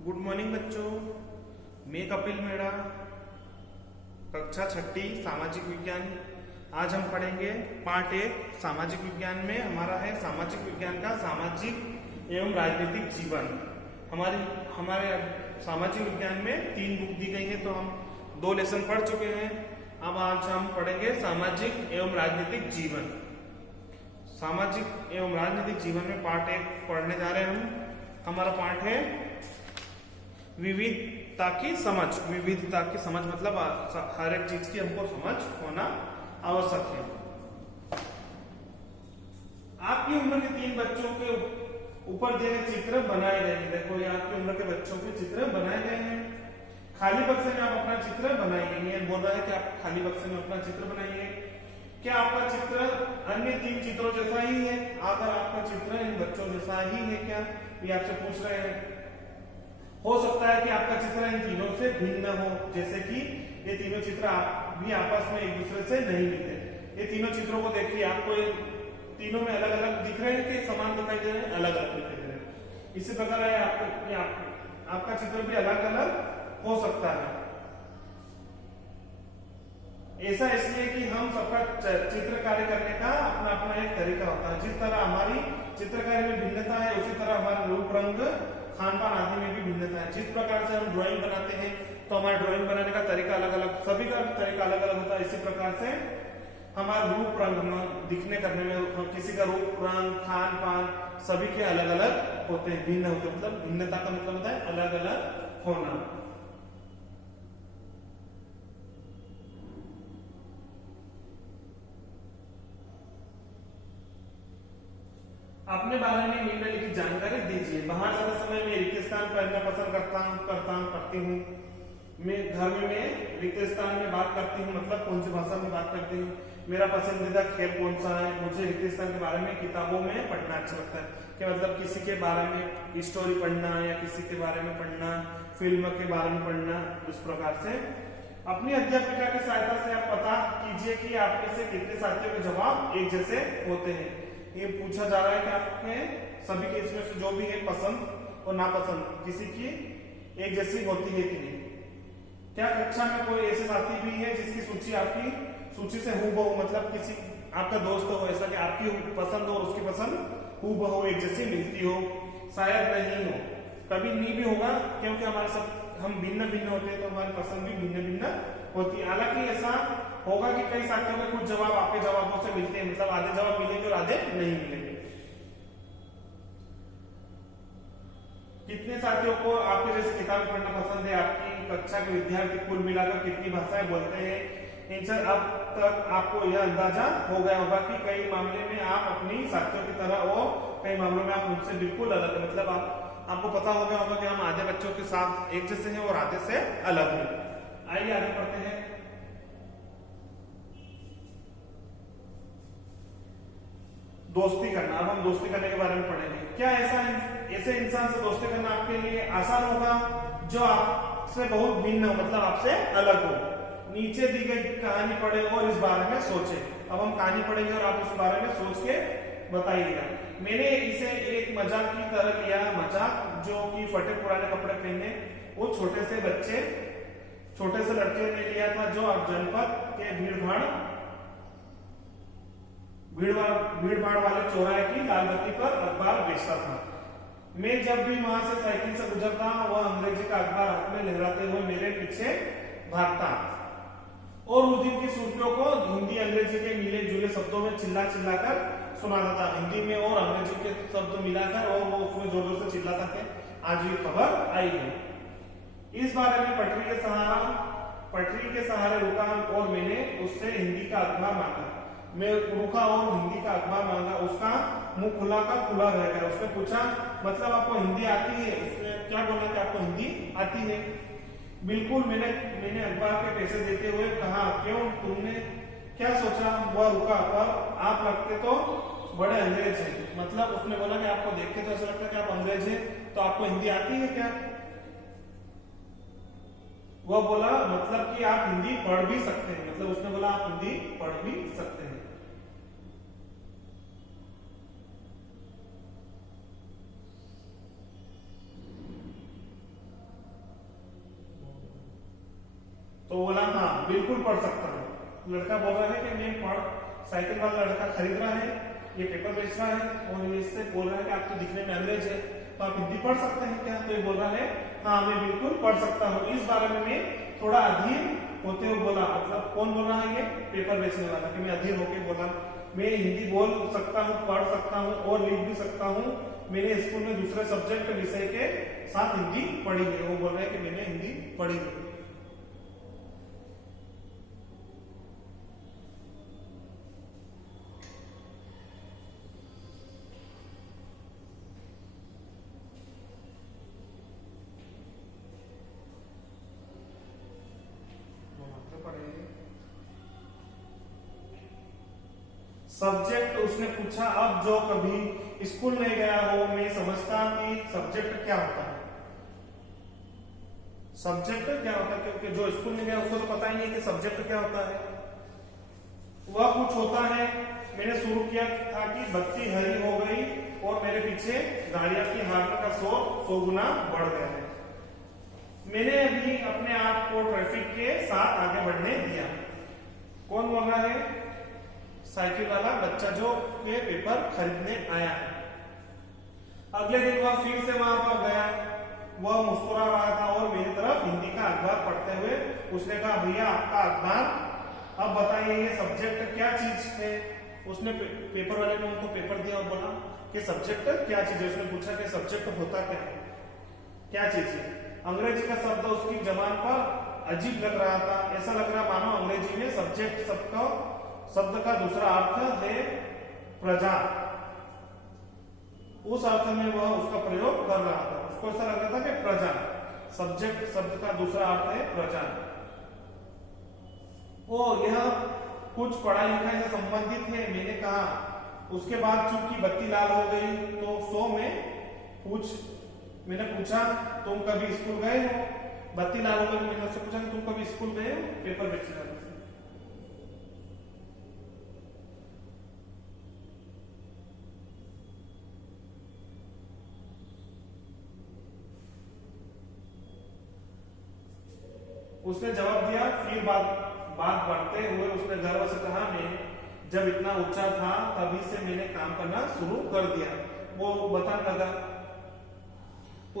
Good morning बच्चों। मैं कपिल मेड़ा, कक्षा छठी सामाजिक विज्ञान। आज हम पढ़ेंगे पार्ट 1 सामाजिक विज्ञान में। हमारा है सामाजिक विज्ञान का सामाजिक एवं राजनीतिक जीवन। हमारे सामाजिक विज्ञान में 3 बुक दी गई है, तो हम 2 लेसन पढ़ चुके हैं। अब आज हम पढ़ेंगे सामाजिक एवं राजनीतिक जीवन। सामाजिक एवं राजनीतिक जीवन में पार्ट 1 पढ़ने जा रहे हैं हम। हमारा पार्ट है विविधता की समझ। विविधता की समझ मतलब हर एक चीज की हमको समझ होना आवश्यक है। आपकी उम्र के 3 बच्चों के ऊपर दिए गए चित्र बनाए गए हैं। देखो, ये आपकी उम्र के बच्चों के चित्र बनाए गए हैं। खाली बक्से में आप अपना चित्र बनाइए। बोल रहा है कि आप खाली बक्से में अपना चित्र बनाइए। क्या आपका चित्र अन्य 3 चित्रों जैसा ही है? अगर आपका चित्र इन बच्चों जैसा ही है क्या, ये आपसे पूछ रहे हैं। हो सकता है कि आपका चित्र इन तीनों से भिन्न हो, जैसे कि ये तीनों चित्र भी आपस में एक दूसरे से नहीं मिलते। ये तीनों चित्रों को देखिए, आपको तीनों में अलग अलग दिख रहे हैं कि समान दिखाई दे रहे हैं? अलग अलग दिखाई दे रहे हैं। इसी प्रकार है आपका चित्र भी अलग अलग हो सकता है। ऐसा इसलिए कि हम सबका चित्रकारी करने का अपना अपना एक तरीका होता है। जिस तरह हमारी चित्रकारी में भिन्नता है, उसी तरह हमारे रूप रंग खान पान आदि में भी भिन्नता है। जिस प्रकार से हम ड्राइंग बनाते हैं, तो हमारा ड्राइंग बनाने का तरीका अलग अलग, सभी का तरीका अलग अलग होता है। इसी प्रकार से हमारा रूप रंग दिखने करने में, किसी का रूप रंग खान पान सभी के अलग अलग होते हैं, भिन्न होते हैं। मतलब भिन्नता का मतलब होता है अलग अलग होना। अपने बारे में निम्नलिखित जानकारी दीजिए। बाहर ज्यादा समय में रिक्त स्थान पढ़ना पसंद करती हूँ। मैं घर में रिक्त स्थान में बात करती हूँ, मतलब कौन सी भाषा में बात करती हूँ। मेरा पसंदीदा खेल कौन सा है? मुझे रिक्त स्थान के बारे में किताबों में पढ़ना अच्छा लगता है। कि मतलब किसी के बारे में स्टोरी पढ़ना, या किसी के बारे में पढ़ना, फिल्म के बारे में पढ़ना। इस प्रकार से अपनी अध्यापिका की सहायता से आप पता कीजिए कि आप में से कितने साथियों के जवाब एक जैसे होते हैं। ये पूछा जा रहा है कि आपके सभी के इसमें से जो भी है पसंद और नापसंद किसी की एक जैसी होती है कि नहीं। क्या कक्षा में कोई ऐसे साथी भी है जिसकी सूची आपकी सूची से हूबहू, मतलब किसी आपका दोस्त हो ऐसा कि आपकी पसंद और उसकी पसंद हूबहू एक जैसी मिलती हो? शायद नहीं हो, कभी नहीं भी होगा, क्योंकि हम भिन्न भिन्न होते हैं, तो हमारी पसंद भी भिन्न भिन्न होती है। हालांकि ऐसा होगा कि कई साथियों में कुछ जवाब आपके जवाबों से मिलते हैं, मतलब आधे जवाब मिलेंगे और आधे नहीं मिलेंगे। कितने साथियों को आपके जैसे किताबें पढ़ना पसंद है? आपकी कक्षा के विद्यार्थी कुल मिलाकर कितनी भाषाएं बोलते हैं? आंसर अब तक आपको यह अंदाजा हो गया होगा कि कई मामले में आप अपनी साथियों की तरह और कई मामलों में आप उनसे बिल्कुल अलग है। मतलब आपको पता हो गया होगा कि हम आधे बच्चों के साथ एक जैसे हैं और आधे से अलग हैं। आइए आगे पढ़ते हैं। दोस्ती करना। अब हम दोस्ती करने के बारे में पढ़ेंगे। क्या ऐसे इंसान से दोस्ती करना आपके लिए आसान होगा जो आपसे बहुत भिन्न हो, मतलब आपसे अलग हो? नीचे दी गई कहानी पढ़े और इस बारे में सोचे। अब हम कहानी पढ़ेंगे और आप इस बारे में सोच के बताइएगा। मैंने इसे एक मजाक की तरह लिया। मजाक जो कि फटे पुराने कपड़े पहने वो छोटे से लड़के ने लिया था, जो जनपद के भीड़-भाड़ वाले चौराहे की लाल बत्ती पर अखबार बेचता था। मैं जब भी वहां से साइकिल से गुजरता, वह अंग्रेजी का अखबार हाथ में लहराते हुए मेरे पीछे भागता और उस दिन की सुर्खियों को हिंदी अंग्रेजी के मिले जुले शब्दों में चिल्ला कर सुनाता था। हिंदी में और अंग्रेजी के शब्द मिलाकर और वो उसमें जोर जोर से चिल्लाता था। आज ये खबर आई है। इस बारे में पटरी के सहारे रुका और मैंने उससे हिंदी का अखबार मांगा। मैं रुका और हिंदी का अखबार मांगा। उसका मुंह खुला रह गया। उसने पूछा, मतलब आपको हिंदी आती है? उसने क्या बोला कि आपको हिंदी आती है? बिल्कुल। मैंने अखबार के पैसे देते हुए कहा, क्यों, तुमने क्या सोचा? वह रुका, पर आप लगते तो बड़े अंग्रेज हैं। मतलब उसने बोला कि आपको देख के तो ऐसा लगता है कि आप अंग्रेज हैं, तो आपको हिंदी आती है क्या? वह बोला, मतलब कि आप हिंदी पढ़ भी सकते हैं। मतलब उसने बोला आप हिंदी पढ़ भी सकते हैं। तो बोला हाँ बिल्कुल पढ़ सकता हूँ। लड़का बोल रहा है कि मैं पढ़, साइकिल वाला लड़का खरीद रहा है, ये पेपर बेच रहा है और इससे बोल रहा है कि आप तो दिखने में अंग्रेज है, तो आप हिंदी पढ़ सकते हैं क्या? तो ये बोल रहा है हाँ मैं बिल्कुल पढ़ सकता हूँ। इस बारे में मैं थोड़ा अधीर होते हुए बोला, मतलब कौन बोल रहा है? ये पेपर बेचने वाला, कि मैं अधीर होके बोला मैं हिंदी बोल सकता हूँ, पढ़ सकता हूँ और लिख भी सकता हूँ। मैंने स्कूल में दूसरे सब्जेक्ट विषय के साथ हिंदी पढ़ी है। वो बोल रहे हैं कि मैंने हिंदी पढ़ी है। सब्जेक्ट उसने पूछा, अब जो कभी स्कूल नहीं गया हो मैं समझता कि सब्जेक्ट क्या होता है। सब्जेक्ट क्या होता है, क्योंकि जो स्कूल में गया उसको तो पता ही नहीं कि सब्जेक्ट क्या होता है। वह कुछ होता है। मैंने शुरू किया था कि बत्ती हरी हो गई और मेरे पीछे गाड़ियों की हॉर्न का शोर 100 गुना बढ़ गया है। मैंने अभी अपने आप को ट्रैफिक के साथ आगे बढ़ने दिया। कौन बोल रहा है? साइकिल वाला बच्चा जो के पेपर खरीदने आया है। अगले दिन वह फिर से वहां पर गया। वह मुस्कुरा रहा था और मेरी तरफ हिंदी का अखबार पढ़ते हुए उसने कहा, भैया आपका अखबार, अब बताइए ये सब्जेक्ट क्या चीज है? उसने पेपर वाले ने उनको पेपर दिया और बोला कि सब्जेक्ट क्या चीज है? उसने पूछा कि सब्जेक्ट होता क्या है, क्या चीज है? अंग्रेजी का शब्द उसकी जबान पर अजीब लग रहा था। ऐसा लग रहा मानो अंग्रेजी में सब्जेक्ट शब्द का दूसरा अर्थ है प्रजा। उस अर्थ में वह उसका प्रयोग कर रहा था। उसको ऐसा लग रहा था कि प्रजा, सब्जेक्ट शब्द का दूसरा अर्थ है प्रजा। ओ यह कुछ पढ़ाई लिखाई से संबंधित है, मैंने कहा। उसके बाद चूंकि बत्ती लाल हो गई तो मैंने पूछा तुम कभी स्कूल गए हो? बत्ती लाल हो गई, मैंने उससे पूछा तुम कभी स्कूल गए हो? पेपर बेचने वाले से। उसने जवाब दिया। फिर बात बढ़ते हुए उसने गर्व से कहा, मैं जब इतना ऊंचा था तभी से मैंने काम करना शुरू कर दिया। वो बताने लगा।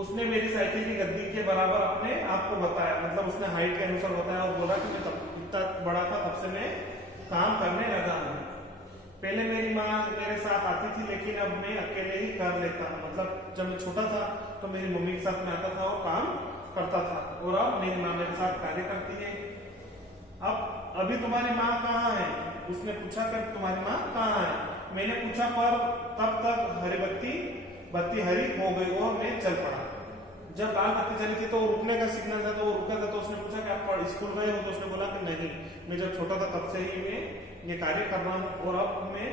उसने मेरी साइकिल की गद्दी के बराबर अपने आप को बताया, मतलब उसने हाइट के अनुसार बताया और बोला कि मैं तब इतना बड़ा था तब से मैं काम करने लगा हूँ। पहले मेरी माँ मेरे साथ आती थी लेकिन अब मैं अकेले ही कर लेता हूँ। मतलब जब मैं छोटा था तो मेरी मम्मी के साथ में आता था और काम करता था और अब मेरी माँ मेरे साथ कार्य करती है। अब अभी तुम्हारी माँ कहाँ है? उसने पूछा कि तुम्हारी माँ कहाँ है? मैंने पूछा, पर तब तक बत्ती हरी हो गई और मैं चल पड़ा। जब लाल बत्ती चली थी तो रुकने का सिग्नल था तो वो रुका था। तो उसने पूछा कि आप स्कूल गए हो? तो उसने बोला कि नहीं, मैं जब छोटा था तब से ही मैं ये कार्य कर रहा हूँ और अब मैं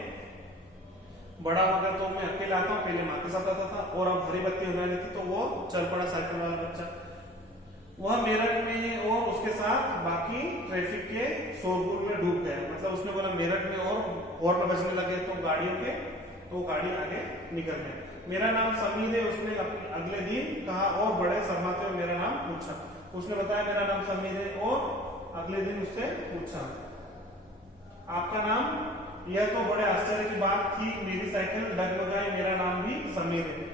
बड़ा हो गया तो मैं अकेले आता हूँ। पहले माँ के साथ आता था और अब हरी बत्ती होने वाली थी तो वो चल पड़ा साइकिल वाला बच्चा। वह मेरठ में है और उसके साथ बाकी ट्रैफिक के शोरगुल में डूब गया। मतलब उसने बोला मेरठ में और हॉर्न बजने लगे तो गाड़ियों के, तो गाड़ी आगे निकल गई। मेरा नाम समीर है, उसने अगले दिन कहा और बड़े शर्माते हुए मेरा नाम पूछा। उसने बताया मेरा नाम समीर है और अगले दिन उससे पूछा आपका नाम? यह तो बड़े आश्चर्य की बात थी। मेरी साइकिल डगमगाई, मेरा नाम भी समीर है।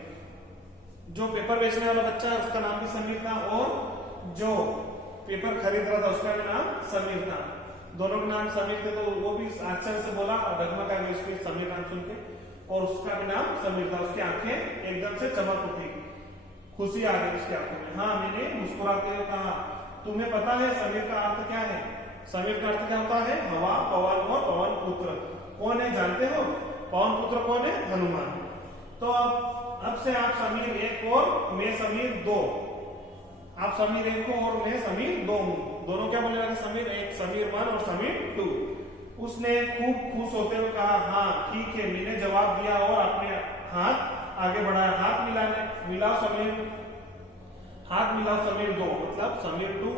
जो पेपर बेचने वाला बच्चा है उसका नाम भी समीर था और जो पेपर खरीद रहा था उसका भी नाम समीर था। दोनों के नाम समीर थे तो वो भी आश्चर्य से बोला डगमगा गई उसके समीर नाम सुन के और उसका भी नाम समीर था। उसकी आंखें एकदम से चमक उठी, खुशी आ गई उसकी आंखों में। हाँ, मैंने मुस्कुराते हुए कहा, तुम्हें पता है समीर का अर्थ क्या है? समीर का अर्थ क्या होता है? हवा, पवन और पवन पुत्र। कौन है जानते हो? पवन पुत्र कौन है? हनुमान। तो अब से आप समीर 1 और मैं समीर 2। आप समीर 1 हो और मैं समीर 2 हूँ। दोनों क्या बोले लगे? समीर 1, समीर 1 और समीर 2। उसने खूब खुश होते हुए कहा, हाँ ठीक है। मैंने जवाब दिया और अपने हाथ आगे बढ़ाया। हाथ मिलाओ समीर 2 मतलब समीर 2।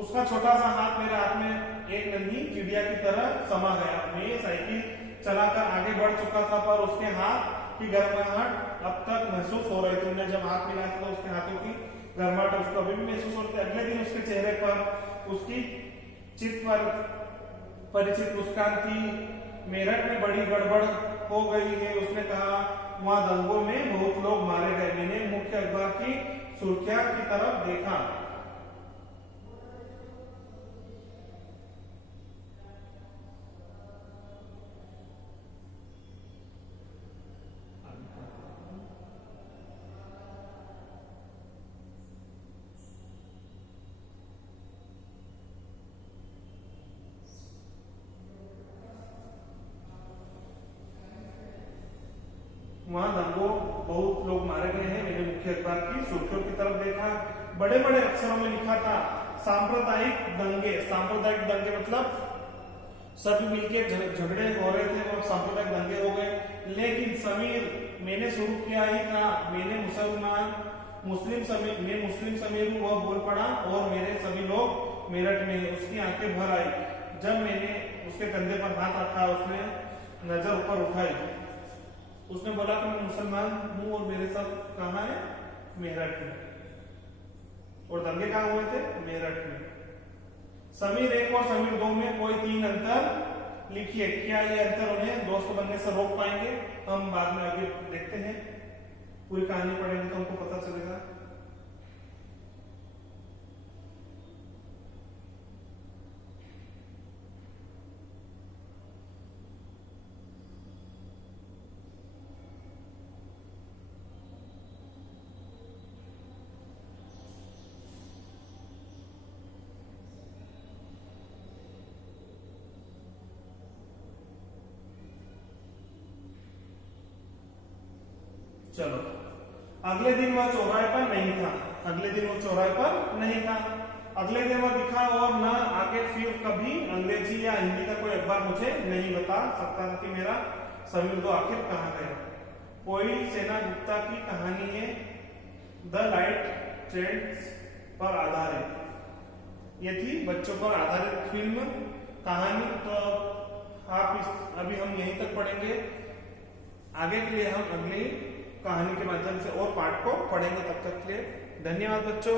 उसका छोटा सा हाथ मेरे हाथ में एक नन्ही चिड़िया की तरह समा गया। मैं साइकिल चलाकर आगे बढ़ चुका था पर उसके हाथ की गर्माहट अब तक महसूस हो रही थी। हमने जब हाथ मिलाया था तो उसके हाथों की गर्माहट उसको अभी भी महसूस होती है। अगले दिन उसके चेहरे पर उसकी चित पर परिचित मुस्कान थी। मेरठ में बड़ी गड़बड़ हो गई है, उसने कहा। वहां दंगों में बहुत लोग मारे गए। मैंने मुख्य अखबार की सुर्खियां की तरफ देखा। वहां दंगों बहुत लोग मारे गए हैं। मैंने मुख्य अखबार की सुर्खियों की तरफ देखा। बड़े बड़े अक्षरों में लिखा था सांप्रदायिक दंगे। सांप्रदायिक दंगे मतलब सभी मिलके झगड़े हो रहे थे और सांप्रदायिक दंगे हो गए। लेकिन समीर, मैंने शुरू किया ही था। मैंने मुस्लिम समीर हूं, वह बोल पड़ा और मेरे सभी लोग मेरठ में। उसकी आंखें भर आई जब मैंने उसके कंधे पर हाथ रखा। उसने नजर ऊपर उठाई। उसने बोला कि मैं मुसलमान हूं और मेरे सब कहाँ है? मेरठ में। और दंगे कहाँ हुए थे? मेरठ में। समीर 1 और समीर 2 में कोई 3 अंतर लिखिए। क्या ये अंतर उन्हें दोस्त बनने से रोक पाएंगे? हम बाद में आगे देखते हैं, पूरी कहानी पढ़ेंगे तो हमको पता चलेगा। चलो, अगले दिन वह चौराहे पर नहीं था। अगले दिन वो चौराहे पर नहीं था। अगले दिन वह दिखा और न आगे फिर कभी अंग्रेजी या हिंदी का कोई अखबार मुझे नहीं बता सकता था कि मेरा समीर 2 आखिर कहाँ गया। कोई सेना गुप्ता की कहानी है, द लाइट ट्रेंड्स पर आधारित। ये थी बच्चों पर आधारित फिल्म कहानी। तो आप अभी हम यहीं तक पढ़ेंगे। आगे के लिए हम अगली कहानी के माध्यम से और पाठ को पढ़ेंगे। तब तक के लिए धन्यवाद बच्चों।